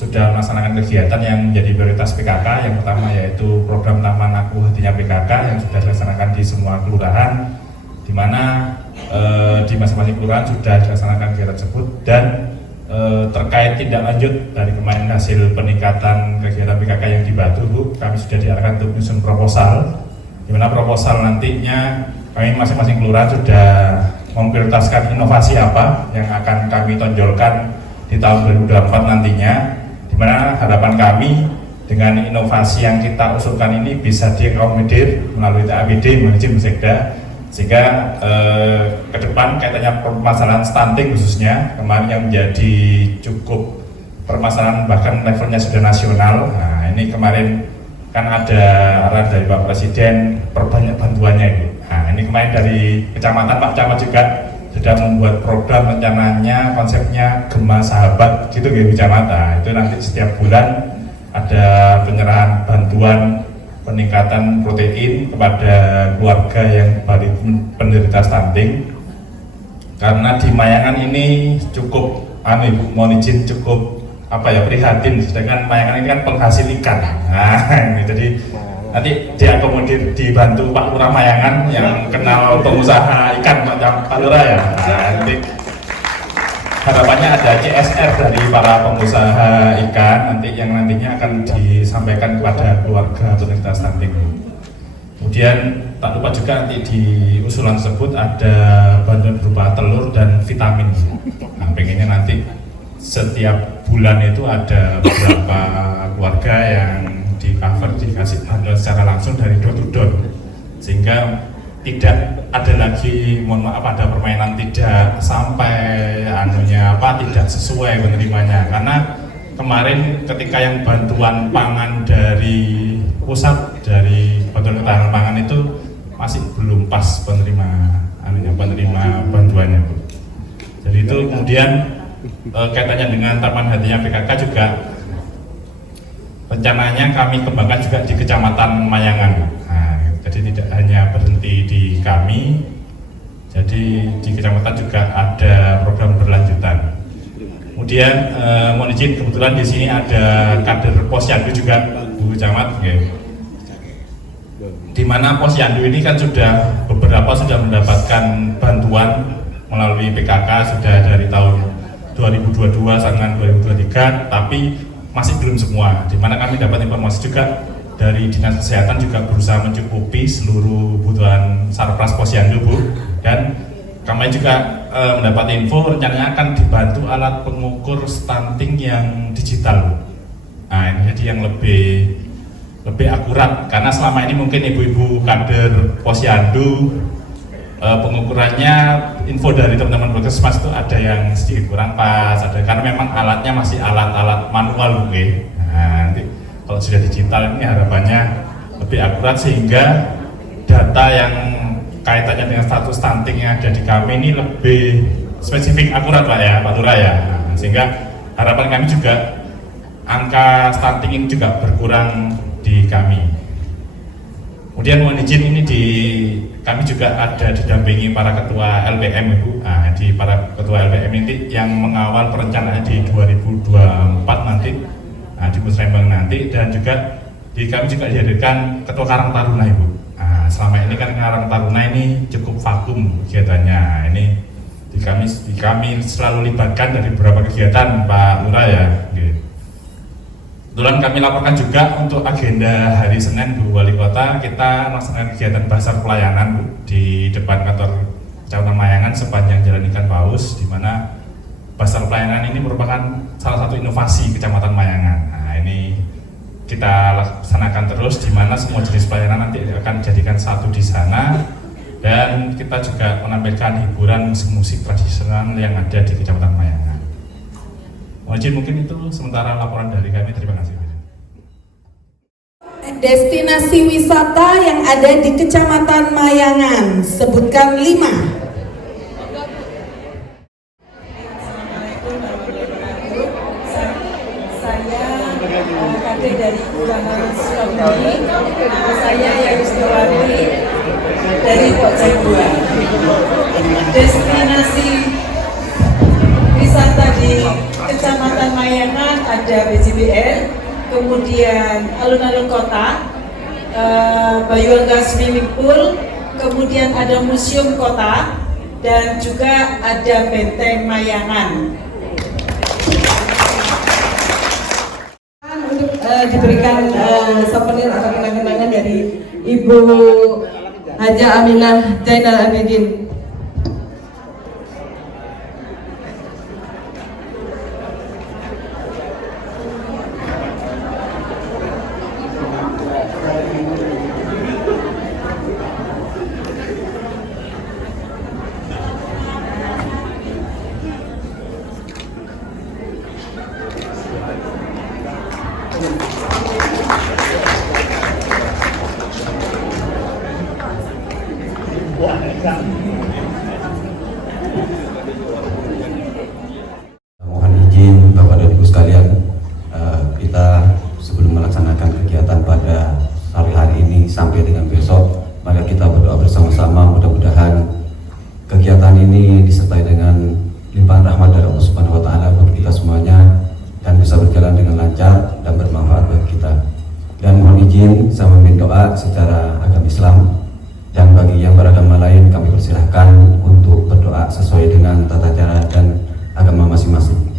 sudah melaksanakan kegiatan yang menjadi prioritas PKK. Yang pertama yaitu program Taman Aku Hatinya PKK yang sudah dilaksanakan di semua kelurahan, di mana di masing-masing kelurahan sudah dilaksanakan kegiatan tersebut. Dan terkait tindak lanjut dari kemarin hasil peningkatan kegiatan PKK yang di Batu, Bu, kami sudah diarahkan untuk menyusun proposal, di mana proposal nantinya kami masing-masing kelurahan sudah memprioritaskan inovasi apa yang akan kami tonjolkan di tahun 2024 nantinya, di mana harapan kami dengan inovasi yang kita usulkan ini bisa diakomodir melalui TAPD menuju Sekda, sehingga ke depan kaitannya permasalahan stunting khususnya kemarin yang menjadi cukup permasalahan bahkan levelnya sudah nasional. Nah, ini kemarin kan ada arahan dari Pak Presiden perbanyak bantuannya ini. Nah, ini kemarin dari kecamatan, Pak Camat juga sudah membuat program, rencananya konsepnya Gema Sahabat gitu ya, Camat. Nah, itu nanti setiap bulan ada penyerahan bantuan peningkatan protein kepada keluarga yang penderita stunting, karena di Mayangan ini cukup Ibu mohon izin cukup prihatin, sedangkan Mayangan ini kan penghasil ikan. Nah, ini jadi nanti diakomodir, dibantu Pak Lurah Mayangan yang kenal pengusaha ikan Pak Lurah ya. Nah, nanti harapannya ada CSR dari para pengusaha ikan nanti yang nantinya akan disampaikan kepada keluarga penderita stunting. Kemudian tak lupa juga nanti di usulan tersebut ada bantuan berupa telur dan vitamin. Nah, pengennya nanti setiap bulan itu ada beberapa keluarga yang di cover, dikasih bantuan secara langsung dari door to door, sehingga tidak ada lagi, mohon maaf, ada permainan tidak sampai tidak sesuai penerimanya. Karena kemarin ketika yang bantuan pangan dari pusat, dari bantuan ketahanan pangan itu masih belum pas penerima bantuannya, Bu. Jadi itu kemudian kaitannya dengan Taman Hatinya PKK juga rencananya kami kembangkan juga di Kecamatan Mayangan. Nah, jadi tidak hanya berhenti di kami, jadi di kecamatan juga ada program berlanjutan. Kemudian mohon izin, kebetulan di sini ada kader Posyandu juga, Bu Camat, okay. Di mana Posyandu ini kan beberapa sudah mendapatkan bantuan melalui PKK sudah dari tahun 2022 sampai 2023, tapi masih belum semua. Di mana kami dapat informasi juga dari Dinas Kesehatan juga berusaha mencukupi seluruh kebutuhan Sarpras Posyandu, Bu. Dan kami juga mendapat info rencananya akan dibantu alat pengukur stunting yang digital, Bu. Nah, ini jadi yang lebih akurat, karena selama ini mungkin ibu-ibu kader Posyandu pengukurannya info dari teman-teman Puskesmas itu ada yang sedikit kurang pas, karena memang alatnya masih alat-alat manual, Bu. Nah, nanti kalau sudah digital ini harapannya lebih akurat, sehingga data yang kaitannya dengan status stunting yang ada di kami ini lebih spesifik, akurat, Pak ya, Pak Lurah ya. Nah, sehingga harapan kami juga angka stunting ini juga berkurang di kami. Kemudian mohon izin, ini kami juga ada didampingi para ketua LPM, Ibu. Nah, di para ketua LPM ini yang mengawal perencanaan di 2024 nanti, di Musrembang nanti, dan juga kami juga dihadirkan ketua Karang Taruna, Ibu. Nah, selama ini kan Karang Taruna ini cukup vakum kegiatannya. Ini kami selalu libatkan dari beberapa kegiatan, Pak Lurah ya. Kebetulan kami laporkan juga untuk agenda hari Senin, Bu Wali Kota, kita melaksanakan kegiatan bazar pelayanan, Bu, di depan kantor Kecamatan Mayangan sepanjang Jalan Ikan Paus, di mana bazar pelayanan ini merupakan salah satu inovasi Kecamatan Mayangan. Nah, ini kita laksanakan terus, di mana semua jenis pelayanan nanti akan dijadikan satu di sana, dan kita juga menampilkan hiburan musik-musik tradisional yang ada di Kecamatan Mayangan. Mungkin itu sementara laporan dari kami. Terima kasih. Destinasi wisata yang ada di Kecamatan Mayangan, sebutkan 5. Kader dari Kelurahan Sukabumi. Saya Yayustawati dari Pojok 2. Destinasi wisata di Kecamatan Mayangan ada ada BJBL, kemudian alun-alun kota, Bayuangga Swimming Pool, kemudian ada museum kota, dan juga ada benteng Mayangan. Untuk diberikan souvenir atau kenang-kenangan dari Ibu Haja Aminah Zainal Abidin. Mohon izin Bapak dan Ibu sekalian, kita sebelum melaksanakan kegiatan pada hari ini sampai dengan besok, mari kita berdoa bersama-sama. Mudah-mudahan kegiatan ini disertai dengan limpahan rahmat dari Allah Subhanahu wa Ta'ala buat kita semuanya dan bisa berjalan dengan lancar dan bermanfaat bagi kita. Dan mohon izin saya memimpin doa secara agama Islam, dan bagi yang beragama lain kami persilahkan untuk berdoa sesuai dengan tata cara dan agama masing-masing.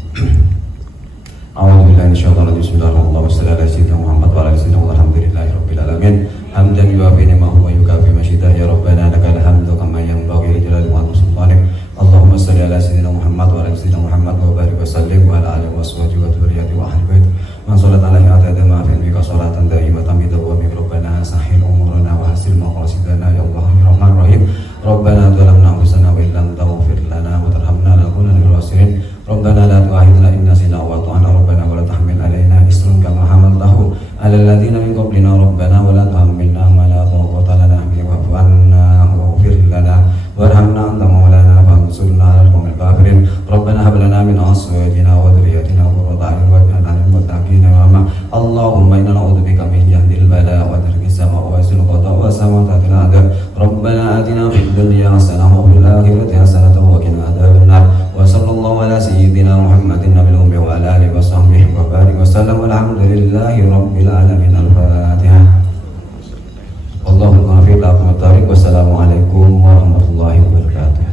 A'udzubillahi minasyaitonir rajim. Bismillahirrahmanirrahim. Muhammad wa ala alihi walhamdulillahirabbil alamin. Hamdan yuwafi ni'amahu wa yukafi masyidah. Ya Rabbana lakal hamdu kama yanbaghi li jalali wajhika sultanik. Allahumma shalli ala sayyidina Muhammad wa ala sayyidina Muhammad wa barik wa sallim wa ala alihi wa sahbihi wa dzurriyyati wa ahli bait. Man shalata alaihi wa ta'ala ma fi bika salatan daimatan bi dawami rabbana sahil umurana wa hasil maqasidana ya Allah ya Rahman Rahim. Rabbana zalamna anfusana wa illam taghfir lana wa tarhamna lanakunanna minal khasirin. Rabbana la tu'akhidhna in nasina aw akhtana rabbana wa la tahmil alaina isran kama hamaltahu ala alladziina min qablina rabbana wa la tuhammilna ma la taqata lana bihi wa'fu 'anna waghfir lana warhamna anta maulana fansurna 'alal qawmil kafirin. Rabbana hab lana min azwajina wa dhurriyyatina qurrata a'yun waj'alna lil muttaqina imama. Allahumma inna na'udzubika min jahdil bala wa darki sama wa sil qada wa samatatil adab. Rabbana atina fid dunya hasanah wa fil akhirati hasanah wa qina adzabannar. Wa sallallahu ala sayyidina Muhammadin nabiyil ummi wa ala alihi wa sahbihi wa barik wa sallam. Alhamdulillahi rabbil alamin. Al-Fatihah. Allahul muwaffiq ila aqwamit thariq. Wassalamualaikum warahmatullahi wabarakatuh.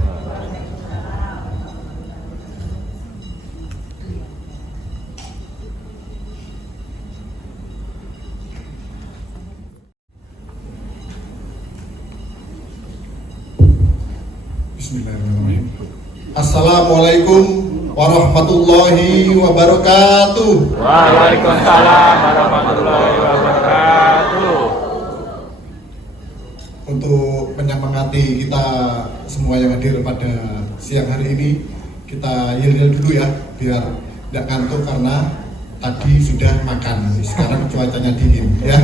Bismillahirrahmanirrahim. Assalamualaikum warahmatullahi wabarakatuh. Waalaikumsalam warahmatullahi wabarakatuh. Untuk menyemangati kita semua yang hadir pada siang hari ini, kita yel-yel dulu ya, biar tidak ngantuk karena tadi sudah makan. Sekarang cuacanya dingin ya.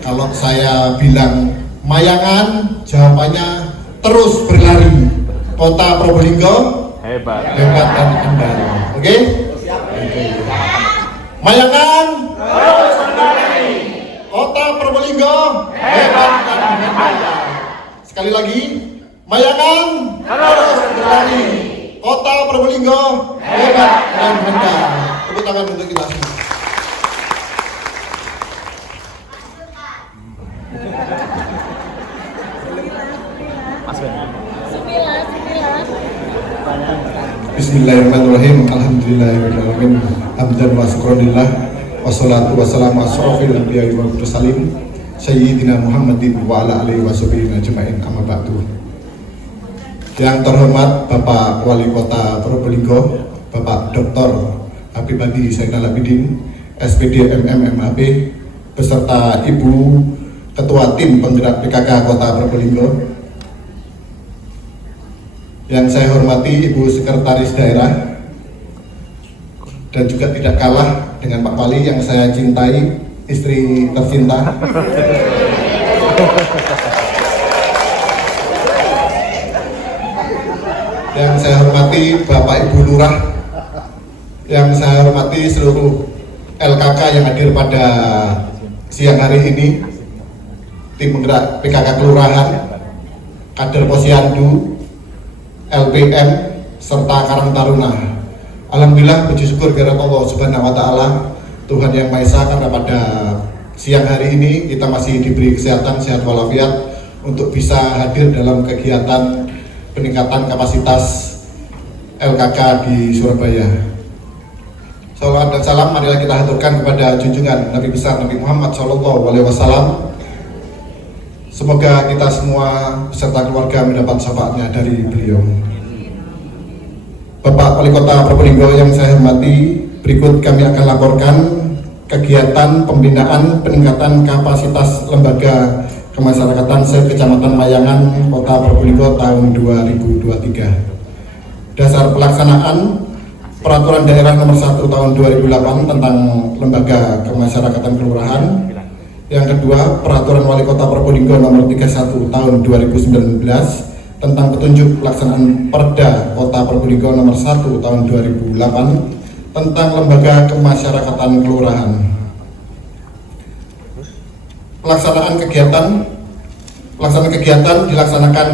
Kalau saya bilang Mayangan, jawabannya terus berlari. Kota Probolinggo Hebat. hebat dan andal. Oke? Mayangan terus berlari. Kota Probolinggo hebat dan andal. Sekali lagi, Mayangan terus berlari. Kota Probolinggo hebat dan andal. Tepuk tangan untuk kita semua. Bismillahirrahmanirrahim. Alhamdulillahirrahmanirrahim. Hamdan wa syukranillah. Wassalatu wassalamu asrofil anbiya'i wal mursalin Sayyidina Muhammadin wa ala alihi wa sahbihi ajma'in, amma ba'du. Yang terhormat Bapak Wali Kota Probolinggo, Bapak Dr. Habib Hadi Zainal Abidin, SPD MMMHP, beserta Ibu Ketua Tim Penggerak PKK Kota Probolinggo. Yang saya hormati Ibu Sekretaris Daerah, dan juga tidak kalah dengan Pak Wali yang saya cintai, istri tercinta. Yang saya hormati Bapak Ibu Lurah, yang saya hormati seluruh LKK yang hadir pada siang hari ini, tim penggerak PKK Kelurahan, kader Posyandu, LPM, serta Karang Taruna. Alhamdulillah, puji syukur kehadirat Allah Subhanahu wa Ta'ala, Tuhan Yang Maha Esa, karena pada siang hari ini kita masih diberi kesehatan, sehat walafiat untuk bisa hadir dalam kegiatan peningkatan kapasitas LKK di Surabaya. Salawat dan salam marilah kita haturkan kepada junjungan Nabi besar Nabi Muhammad SAW. Semoga kita semua beserta keluarga mendapat syafaatnya dari beliau. Bapak Wali Kota Probolinggo yang saya hormati, berikut kami akan laporkan kegiatan pembinaan peningkatan kapasitas lembaga kemasyarakatan se-Kecamatan Mayangan, Kota Probolinggo tahun 2023. Dasar pelaksanaan Peraturan Daerah Nomor 1 Tahun 2008 tentang Lembaga Kemasyarakatan Kelurahan. Yang kedua, Peraturan Wali Kota Probolinggo Nomor 31 Tahun 2019 tentang petunjuk pelaksanaan Perda Kota Probolinggo Nomor 1 Tahun 2008 tentang Lembaga Kemasyarakatan Kelurahan. Pelaksanaan kegiatan dilaksanakan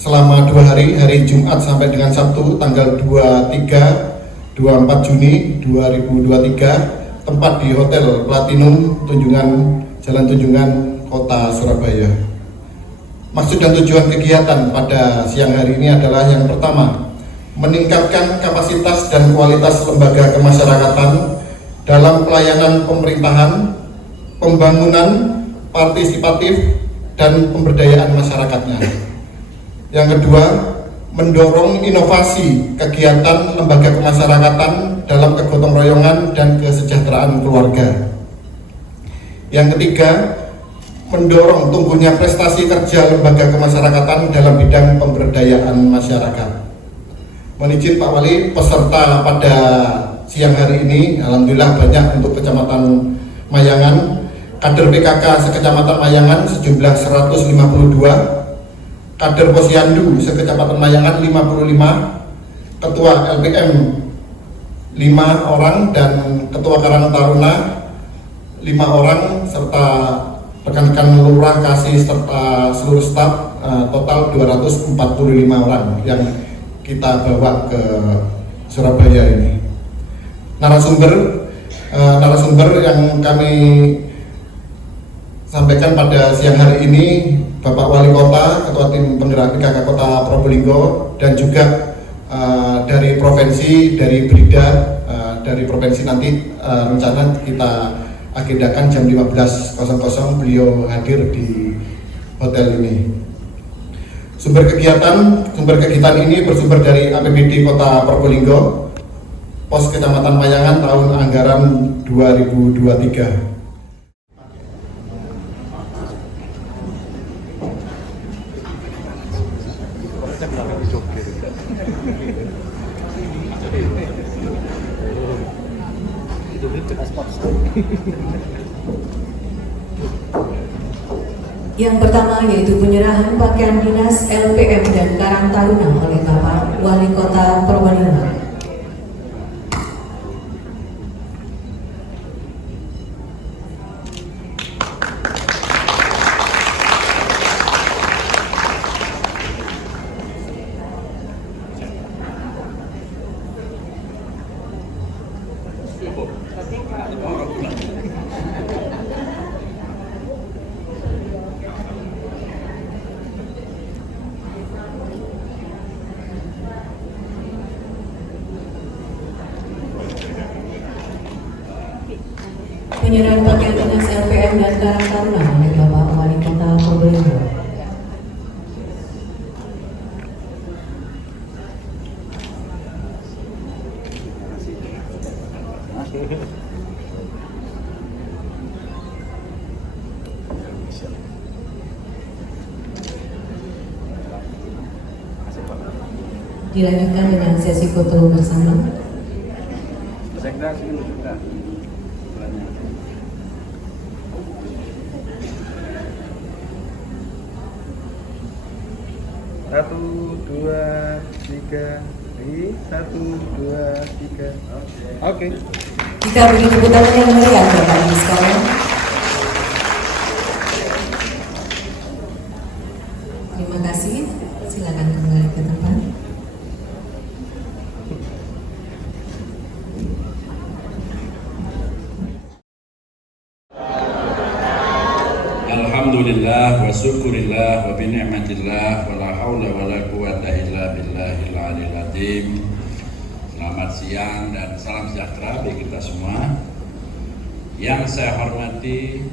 selama 2 hari Jumat sampai dengan Sabtu tanggal 23-24 Juni 2023, tempat di Hotel Platinum Tunjungan, Jalan Tunjungan, Kota Surabaya. Maksud dan tujuan kegiatan pada siang hari ini adalah yang pertama, meningkatkan kapasitas dan kualitas lembaga kemasyarakatan dalam pelayanan pemerintahan, pembangunan partisipatif, dan pemberdayaan masyarakatnya. Yang kedua, mendorong inovasi kegiatan lembaga kemasyarakatan dalam kegotong royongan dan kesejahteraan keluarga. Yang ketiga, mendorong tumbuhnya prestasi kerja lembaga kemasyarakatan dalam bidang pemberdayaan masyarakat. Mohon izin Pak Wali, peserta pada siang hari ini alhamdulillah banyak untuk Kecamatan Mayangan. Kader PKK se-Kecamatan Mayangan sejumlah 152, kader Posyandu se-Kecamatan Mayangan 55, ketua LPM 5 orang, dan ketua Karang Taruna 5 orang, serta rekan-rekan lurah, kasih, serta seluruh staf, total 245 orang yang kita bawa ke Surabaya ini. Narasumber yang kami sampaikan pada siang hari ini, Bapak Wali Kota, Ketua Tim Penggerak PKK Kota Probolinggo, dan juga dari provinsi, dari Brida, dari provinsi nanti rencana kita agendakan jam 15.00 beliau hadir di hotel ini. Sumber kegiatan ini bersumber dari APBD Kota Probolinggo, Pos Kecamatan Mayangan tahun anggaran 2023. Yang pertama yaitu penyerahan pakaian dinas LPM dan Karang Taruna oleh Bapak Wali Kota Probolinggo. Penyerahan pakaian dinas LPM dan Karang Taruna oleh Bapak Wali Kota Probolinggo. Dilanjutkan dengan sesi foto bersama. Satu, dua, tiga, ini 1, 2, 3. Oke. Jika begitu putaran yang meriah Bapak Ibu sekalian. Terima kasih. Silakan kembali ke tempat. Alhamdulillah wa syukurillah wa bi ni'matillah wa la haula wa la quwata illa billahil aliyil azim. Selamat siang dan salam sejahtera bagi kita semua. Yang saya hormati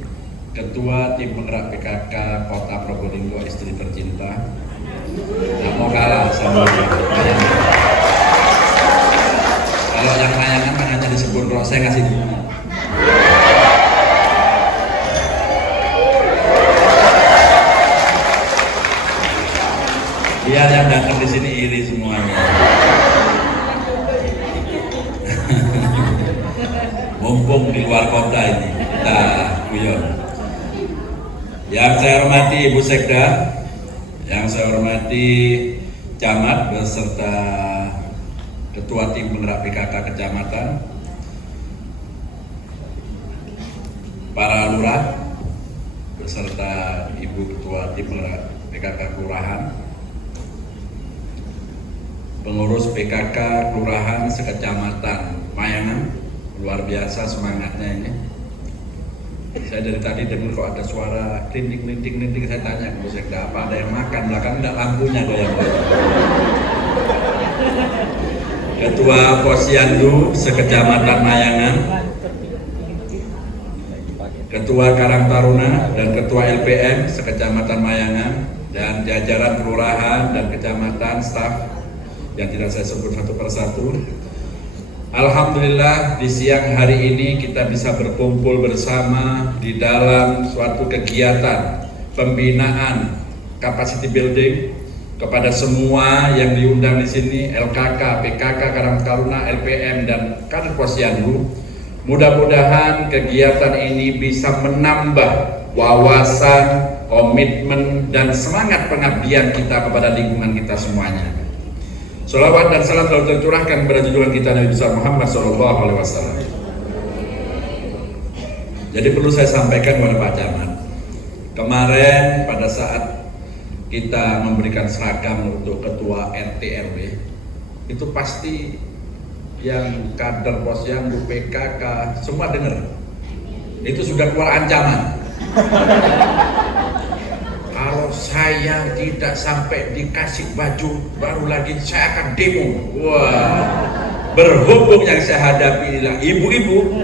Ketua Tim Penggerak PKK Kota Probolinggo, istri tercinta. Nggak mau kalah sama Mayangan. Kalau yang Mayangan kan hanya disebut roh, saya ngasih bunga. Biar yang datang di sini iri semuanya. Mumpung di luar kota ini, kita guyon. Yang saya hormati Ibu Sekda, yang saya hormati Camat beserta Ketua Tim Penggerak PKK Kecamatan, para lurah beserta Ibu Ketua Tim Penggerak PKK Kelurahan, pengurus PKK Kelurahan sekecamatan Mayangan, luar biasa semangatnya ini. Saya dari tadi dengar kok ada suara klinting, saya tanya ke Bu Sekda, apa ada yang makan belakang, enggak, lampunya goyang-goyang. Ketua Posyandu sekecamatan Mayangan, Ketua Karang Taruna dan Ketua LPM sekecamatan Mayangan, dan jajaran kelurahan dan kecamatan, staf yang tidak saya sebut satu persatu. Alhamdulillah di siang hari ini kita bisa berkumpul bersama di dalam suatu kegiatan pembinaan capacity building kepada semua yang diundang di sini, LKK, PKK Karang Taruna, LPM dan kader Posyandu. Mudah-mudahan kegiatan ini bisa menambah wawasan, komitmen dan semangat pengabdian kita kepada lingkungan kita semuanya. Sholawat dan salam selalu tercurahkan kepada junjungan kita Nabi besar Muhammad SAW. Jadi perlu saya sampaikan kepada Pak Camat, kemarin pada saat kita memberikan seragam untuk ketua RT RW, itu pasti yang kader Posyandu, PKK semua dengar. Itu sudah keluar ancaman. Kalau saya tidak sampai dikasih baju baru lagi, saya akan demo. Wah, berhubung yang saya hadapi adalah ibu-ibu.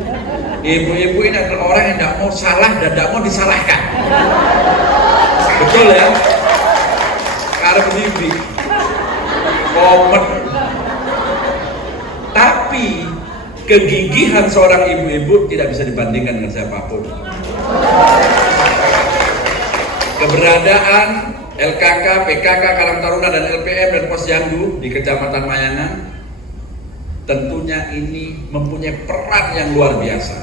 Ibu-ibu ini adalah orang yang tidak mau salah dan tidak mau disalahkan. Betul ya? Karena bibi, komen. Tapi kegigihan seorang ibu-ibu tidak bisa dibandingkan dengan siapapun. Keberadaan LKK, PKK, Karang Taruna dan LPM dan Posyandu di Kecamatan Mayangan tentunya ini mempunyai peran yang luar biasa.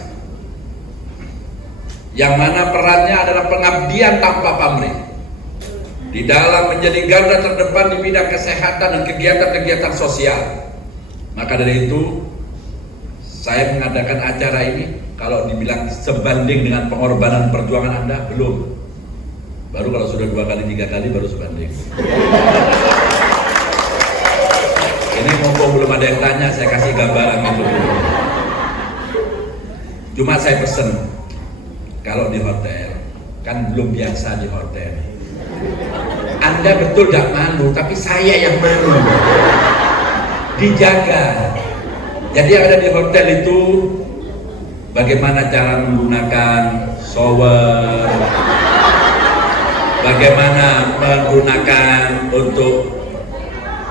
Yang mana perannya adalah pengabdian tanpa pamrih di dalam menjadi garda terdepan di bidang kesehatan dan kegiatan-kegiatan sosial. Maka dari itu saya mengadakan acara ini, kalau dibilang sebanding dengan pengorbanan perjuangan Anda, belum. Baru kalau sudah 2 kali 3 kali baru sebanding. Ini mumpung belum ada yang tanya, saya kasih gambaran itu dulu. Cuma saya pesen, kalau di hotel kan belum biasa di hotel. Anda betul tidak malu, tapi saya yang malu. Dijaga. Jadi yang ada di hotel itu bagaimana cara menggunakan shower, bagaimana menggunakan untuk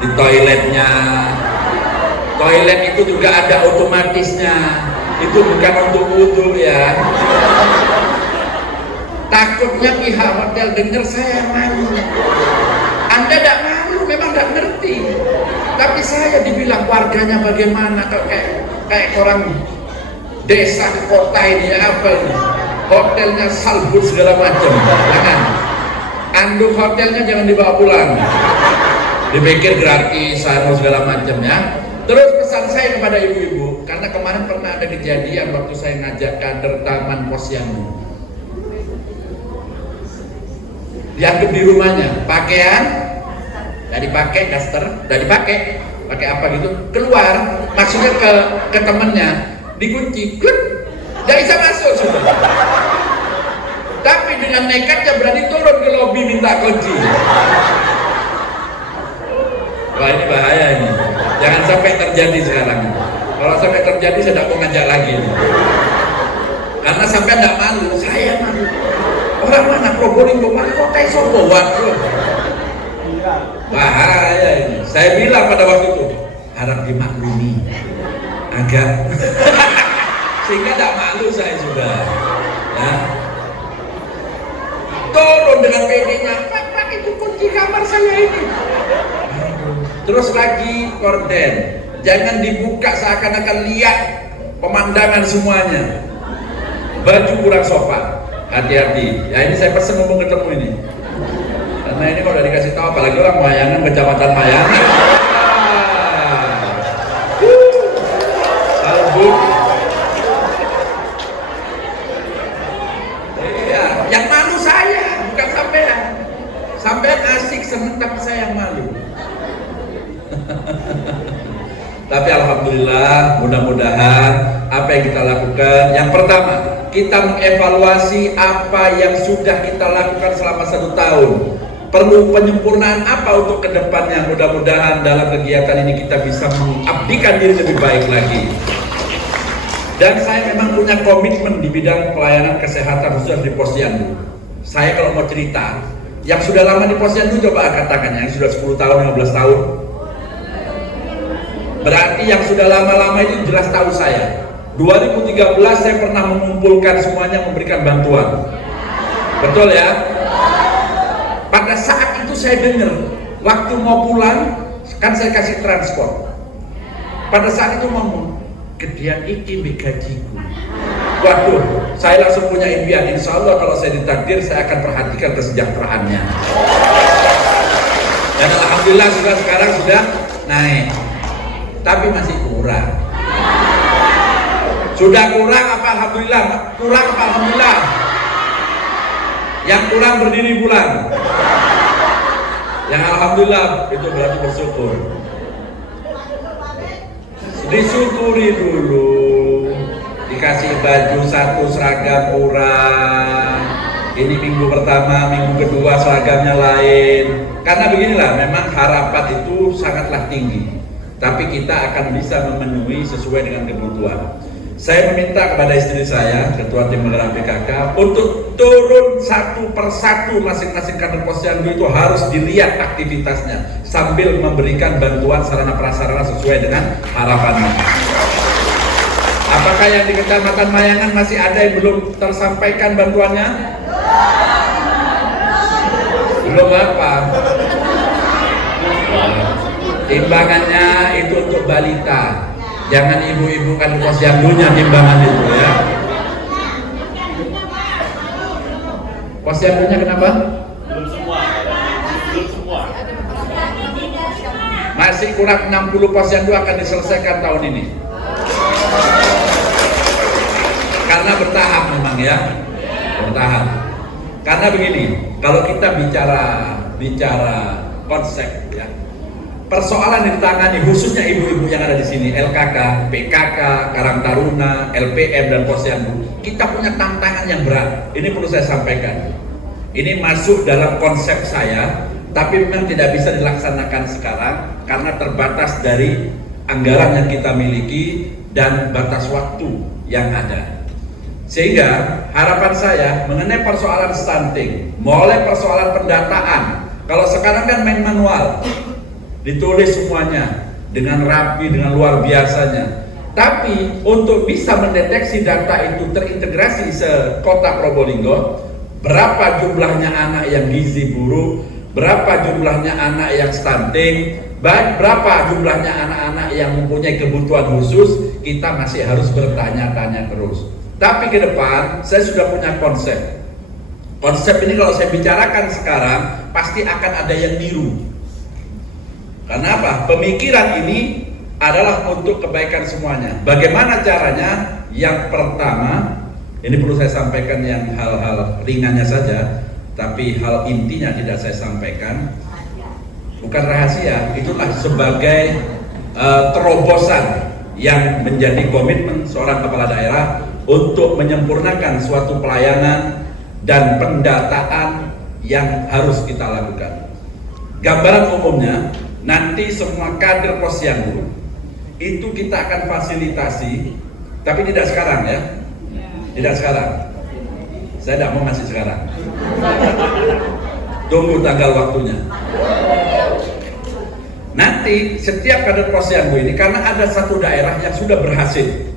di toiletnya. Toilet itu juga ada otomatisnya, itu bukan untuk wudhu ya. Takutnya pihak hotel dengar saya malu. Anda tidak malu, memang tidak ngerti. Tapi saya dibilang warganya bagaimana, kayak orang desa kota ini apa ini? Hotelnya salbut segala macam. Jangan. Anduk hotelnya jangan dibawa pulang. Dipikir gratis, segala macam ya. Terus pesan saya kepada ibu-ibu, karena kemarin pernah ada kejadian waktu saya ngajak kader Taman Posyandu. Dianggap di rumahnya, pakaian tidak dipakai, daster tidak dipakai, pakai apa gitu, keluar, maksudnya ke temennya, dikunci, tidak bisa masuk sudah. Tapi tapi dengan nekatnya berani turun ke lobi minta kunci. Wah, ini bahaya ini. Jangan sampai terjadi sekarang. Kalau sampai terjadi saya tidak mau ngajak lagi ini. Karena sampai tidak malu, saya malu. Orang mana Probolinggo, mana kota Sobo, waduh. Bahaya ini. Saya bilang pada waktu itu harap dimaklumi, agak sehingga tidak malu saya sudah. Ya. Turun dengan PD-nya, Pak, itu kunci kamar saya ini. Terus lagi korden, jangan dibuka seakan-akan lihat pemandangan semuanya. Baju kurang sopan, hati-hati. Ya ini saya pesen ngomong ketemu ini. Karena ini kalau udah dikasih tahu, apalagi orang Mayangan, kecamatan Mayangan. Iya, yang malu saya, bukan sampean. Sampean asik seneng, tapi saya yang malu. Tapi alhamdulillah, mudah-mudahan apa yang kita lakukan, yang pertama kita mengevaluasi apa yang sudah kita lakukan selama 1 tahun. Perlu penyempurnaan apa untuk kedepannya. Mudah-mudahan dalam kegiatan ini kita bisa mengabdikan diri lebih baik lagi. Dan saya memang punya komitmen di bidang pelayanan kesehatan khusus di Posyandu. Saya kalau mau cerita, yang sudah lama di Posyandu coba angkat tangannya, yang sudah 10 tahun, 15 tahun. Berarti yang sudah lama-lama itu jelas tahu saya. 2013 saya pernah mengumpulkan semuanya, memberikan bantuan. Betul ya? Pada saat itu saya dengar, waktu mau pulang, kan saya kasih transport. Pada saat itu ngomong, gedean iki gajiku. Waduh, saya langsung punya impian. Insya Allah kalau saya ditakdir, saya akan perhatikan kesejahteraannya. Dan alhamdulillah sekarang sudah naik. Tapi masih kurang. Sudah kurang apa alhamdulillah? Kurang apa alhamdulillah? Yang kurang berdiri bulan. Yang alhamdulillah itu berarti bersyukur. Disyukuri dulu. Dikasih baju 1 seragam kurang. Ini minggu pertama, minggu kedua seragamnya lain. Karena beginilah, memang harapan itu sangatlah tinggi. Tapi kita akan bisa memenuhi sesuai dengan kebutuhan. Saya meminta kepada istri saya, Ketua Tim Penggerak PKK, untuk turun 1 persatu masing-masing kader Posyandu itu harus dilihat aktivitasnya sambil memberikan bantuan sarana prasarana sesuai dengan harapannya. Apakah yang di Kecamatan Mayangan masih ada yang belum tersampaikan bantuannya? Belum apa? Timbangannya itu untuk balita, jangan ibu-ibu kan Posyandunya timbangan itu ya. Posyandunya kenapa? Belum semua. Masih kurang 60 posyandu akan diselesaikan tahun ini. Karena bertahap memang ya, bertahap. Karena begini, kalau kita bicara konsep ya. Persoalan yang ditangani khususnya ibu-ibu yang ada di sini, LKK, PKK, Karang Taruna, LPM dan Posyandu, kita punya tantangan yang berat. Ini perlu saya sampaikan. Ini masuk dalam konsep saya, tapi memang tidak bisa dilaksanakan sekarang karena terbatas dari anggaran yang kita miliki dan batas waktu yang ada. Sehingga harapan saya mengenai persoalan stunting, mulai persoalan pendataan. Kalau sekarang kan main manual, ditulis semuanya dengan rapi, dengan luar biasanya. Tapi untuk bisa mendeteksi data itu terintegrasi se-Kota Probolinggo, berapa jumlahnya anak yang gizi buruk, berapa jumlahnya anak yang stunting, berapa jumlahnya anak-anak yang mempunyai kebutuhan khusus, kita masih harus bertanya-tanya terus. Tapi ke depan saya sudah punya konsep. Konsep ini kalau saya bicarakan sekarang pasti akan ada yang niru. Karena apa? Pemikiran ini adalah untuk kebaikan semuanya. Bagaimana caranya? Yang pertama, ini perlu saya sampaikan yang hal-hal ringannya saja, tapi hal intinya tidak saya sampaikan. Bukan rahasia, itulah sebagai terobosan yang menjadi komitmen seorang kepala daerah untuk menyempurnakan suatu pelayanan dan pendataan yang harus kita lakukan. Gambaran umumnya, nanti semua kader Posyandu itu kita akan fasilitasi, tapi tidak sekarang ya, tidak sekarang. Saya tidak mau ngasih sekarang. Tunggu tanggal waktunya. Nanti setiap kader Posyandu ini, karena ada satu daerah yang sudah berhasil,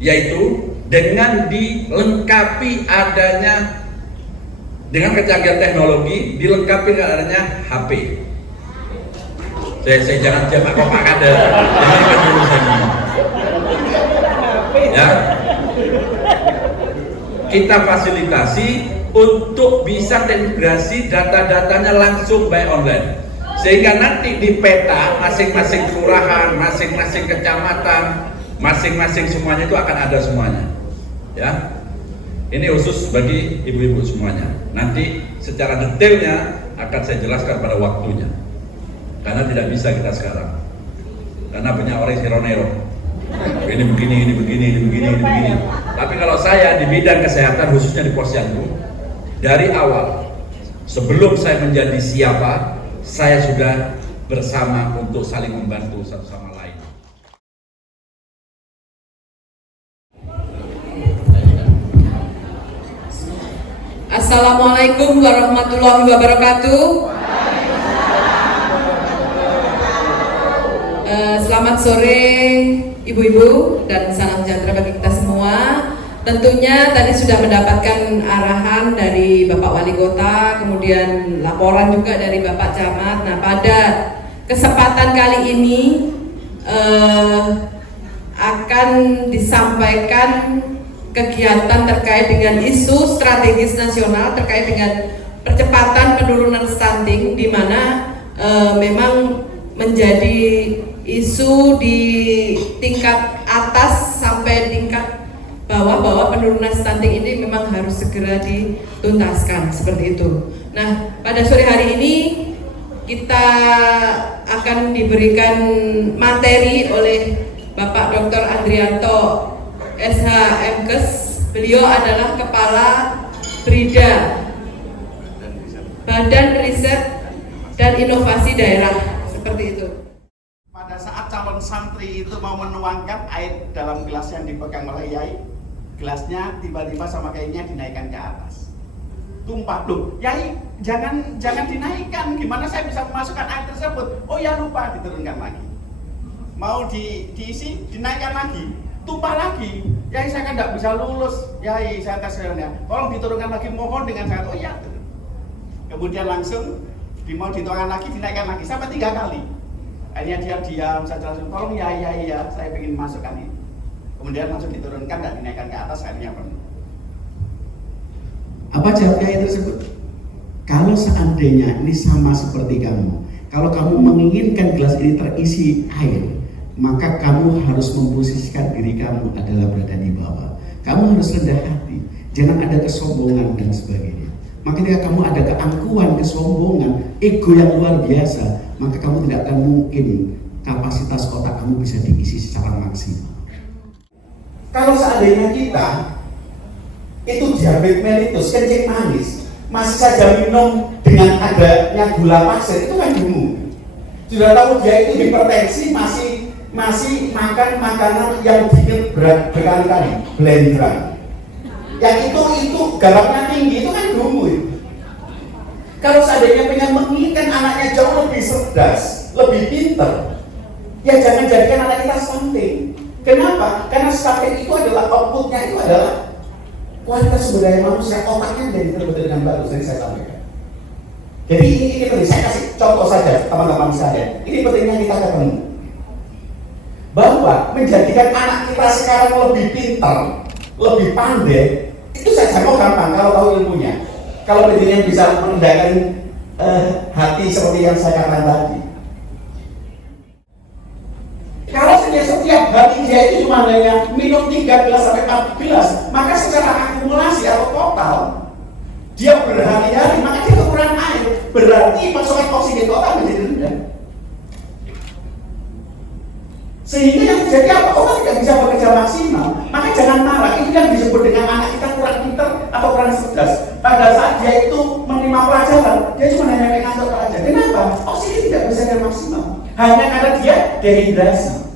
yaitu dengan dilengkapi adanya dengan kecanggihan teknologi, dilengkapi dengan adanya HP. Saya jangan jamak kok Pak Kader, jangan dulu saya. Ya, kita fasilitasi untuk bisa terintegrasi data-datanya langsung by online, sehingga nanti di peta masing-masing kelurahan, masing-masing kecamatan, masing-masing semuanya itu akan ada semuanya. Ya, ini khusus bagi ibu-ibu semuanya. Nanti secara detailnya akan saya jelaskan pada waktunya, karena tidak bisa kita sekarang, karena banyak orang heronero. Ini begini, ini begini, ini begini, ini begini. Tapi kalau saya di bidang kesehatan, khususnya di Posyandu, dari awal sebelum saya menjadi siapa, saya sudah bersama untuk saling membantu satu sama lain. Assalamualaikum warahmatullahi wabarakatuh. Selamat sore ibu-ibu dan salam sejahtera bagi kita semua. Tentunya tadi sudah mendapatkan arahan dari Bapak Wali Kota, kemudian laporan juga dari Bapak Camat. Nah, pada kesempatan kali ini akan disampaikan kegiatan terkait dengan isu strategis nasional terkait dengan percepatan penurunan stunting, di mana memang menjadi isu di tingkat atas sampai tingkat bawah bahwa penurunan stunting ini memang harus segera dituntaskan, seperti itu. Nah, pada sore hari ini kita akan diberikan materi oleh Bapak Dr. Andrianto SHMKes. Beliau adalah Kepala BRIDA, Badan Riset dan Inovasi Daerah, seperti itu. Pada saat calon santri itu mau menuangkan air dalam gelas yang dipegang oleh Yai, gelasnya tiba-tiba sama kayaknya dinaikkan ke atas, tumpah. Loh, Yai, jangan dinaikkan, gimana saya bisa memasukkan air tersebut? Oh ya, lupa, diturunkan lagi. Mau diisi, dinaikkan lagi, tumpah lagi. Yai, saya kan tidak bisa lulus. Yai, saya tes ya, tolong diturunkan lagi, mohon dengan sangat. Oh iya, kemudian langsung mau dituangkan lagi, dinaikkan lagi sampai 3 kali. Akhirnya dia diam, saya langsung tolong ya, saya ingin masukkan ini. Kemudian langsung diturunkan dan dinaikkan ke atas, akhirnya penuh. Apa jawab Yai tersebut? Kalau seandainya ini sama seperti kamu, kalau kamu menginginkan gelas ini terisi air, maka kamu harus memposisikan diri kamu adalah berada di bawah. Kamu harus rendah hati, jangan ada kesombongan dan sebagainya. Maka ketika kamu ada keangkuhan, kesombongan, ego yang luar biasa, maka kamu tidak akan mungkin kapasitas otak kamu bisa diisi secara maksimal. Kalau seandainya kita itu diabetes mellitus, kencing manis, masih saja minum dengan adanya gula pasir, itu kan dulu. Sudah tahu dia itu hipertensi, masih makan makanan yang dingin berkali-kali, blenderan. Yang itu garamnya tinggi, itu kan dulu. Kalau seandainya pengen menginginkan anaknya jauh lebih cerdas, lebih pintar, ya jangan jadikan anak kita stunting. Kenapa? Karena stunting itu adalah outputnya itu adalah kualitas sumber daya manusia, otaknya jadi terbentuk dengan bagus. Jadi saya sampaikan. Jadi ini penting. Saya kasih contoh saja teman-teman saya. Ini pentingnya kita ketemu bahwa menjadikan anak kita sekarang lebih pintar, lebih pandai, itu saja mau gampang kalau tahu ilmunya. Kalau pentingnya bisa merendahkan hati seperti yang saya katakan tadi. Kalau setiap hari dia itu cuma hanya minum 3 gelas sampai 4 gelas, maka secara akumulasi atau total dia berhari-hari, maka dia kekurangan air. Berarti pasokan oksigen total menjadi rendah. Sehingga yang terjadi apa? Orang tidak bisa bekerja maksimal. Maka jangan marah. Ini yang disebut dengan anak kita kurang pintar atau orang cerdas. Pada saat dia itu menerima pelajaran, dia cuma hanya ngantuk aja. Kenapa? Oksigen tidak bisa dengan maksimal. Hanya karena dia dehidrasi.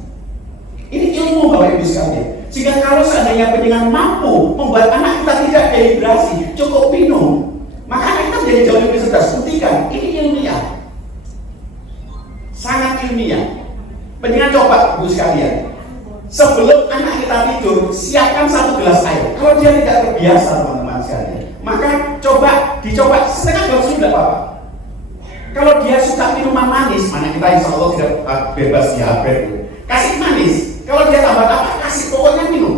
Ini ilmu Bapak Ibu sekalian. Jika kalau seandainya penjenengan mampu membuat anak kita tidak dehidrasi, cukup minum, maka anak kita menjadi jauh lebih cerdas. Buktikan, ini ilmiah. Sangat ilmiah. Penjenengan coba Ibu sekalian. Sebelum anak kita tidur, siapkan 1 gelas air. Kalau dia tidak terbiasa teman-teman sekalian, maka dicoba setengah gelas sudah apa-apa. Kalau dia suka minuman manis, mana kita insya Allah tidak bebas diabetes, kasih manis. Kalau dia tambah apa, kasih pokoknya minum.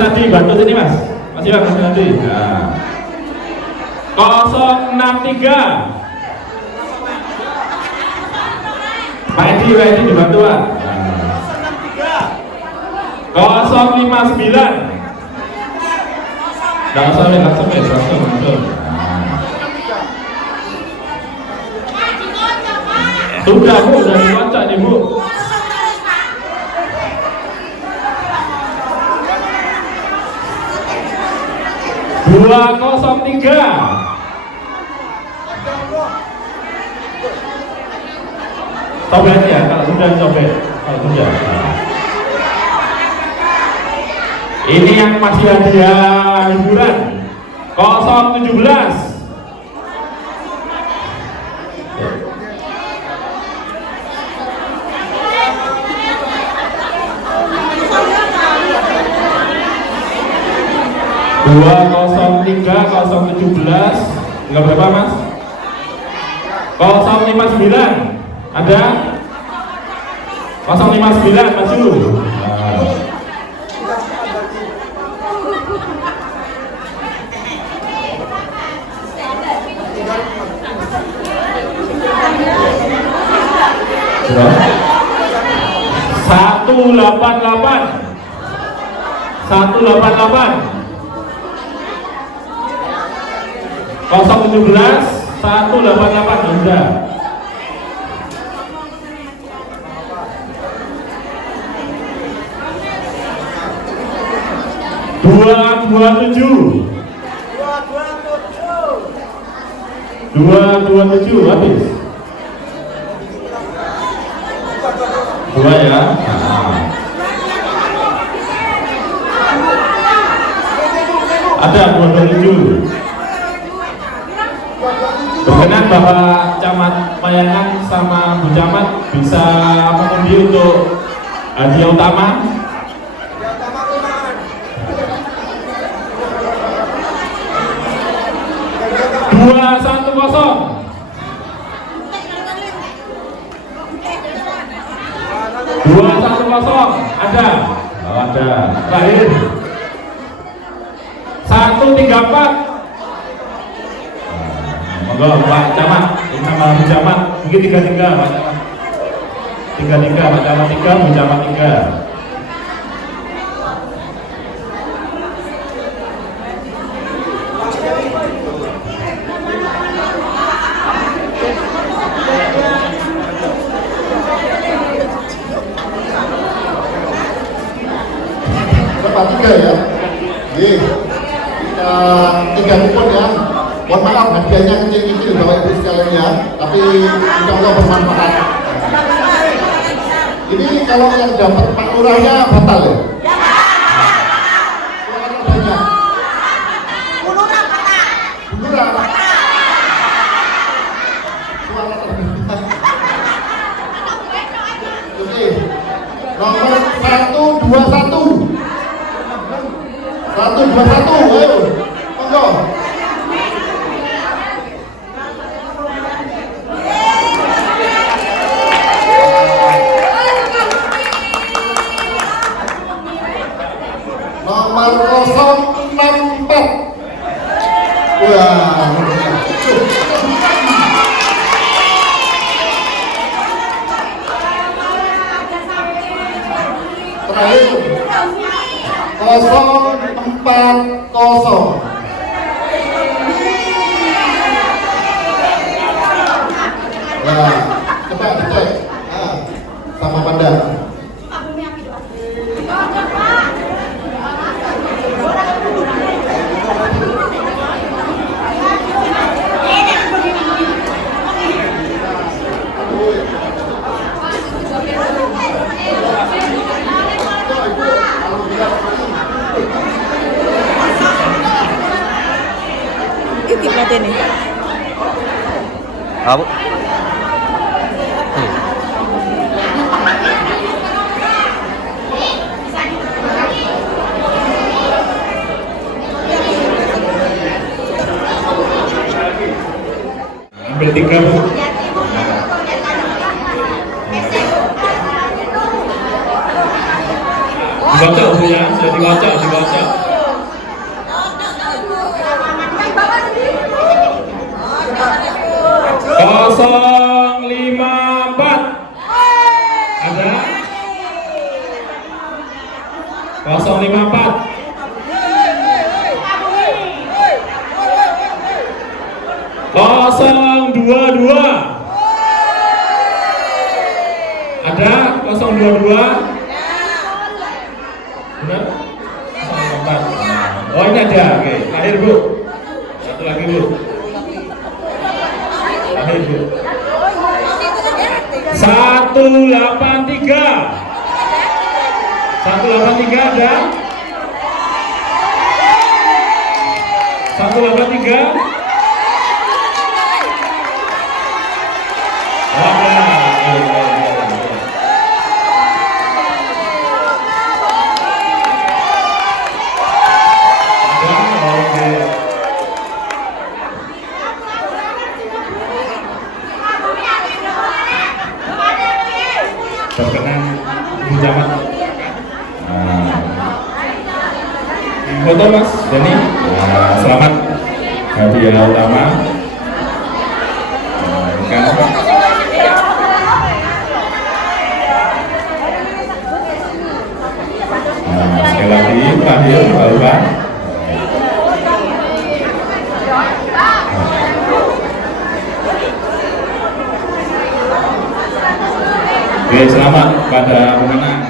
Rusadi bantu sini Mas. Mas Iwan Rusadi. Nah. 063. Pak Edi dibantuan. Nah. 059. Langsung. Nah. Sudah Bu, udah dikocok nih Bu. 203. Copet ya, kalau sudah copet. Kalau sudah. Ini yang masih ada hiburan. 017. Dua 003 017 enggak berapa Mas? 059 ada? 059 maju. Nah. 188 017 188 sudah. Dua 227 habis. Dua ya. Ada 227. Berkenan Bapak Camat Mayangan sama Bu Camat bisa mengundi untuk hadiah utama. Dua 210 ada. Oh, ada. Terakhir 134. Monggo Pak Camat, sama Bu Camat, mungkin 3 Pak Camat. 3 Pak Camat 3, Bu Camat 3. Berapa 3 ya? Iya. 3 kupon ya. Mohon maaf hadiahnya kecil-kecil Bapak Ibu sekalian ya, tapi insya Allah bermanfaat. Ini kalau yang dapat Pak Lurahnya batal ya? Suara banyak. Lurah batal. Lurah. Suara terbanyak. Oke. Nomor 121. 121, ayo. Monggo. Nomor 064. Wah. Terakhir 040. Nah, coba dicek. Nah, sama Panda. Ini. Abu. Ambil 3 Bu. Dikocok Bu ya, sudah dikocok. 054 ada 054 022 ada 022 benar 054 oh ini ada oke lahir Bu satu lagi Bu lahir Bu 183 ada 183 berkenan Bu Camat foto Mas Dani. Selamat hadiah utama sekali lagi terakhir Bapak. Oke, selamat pada pemenang.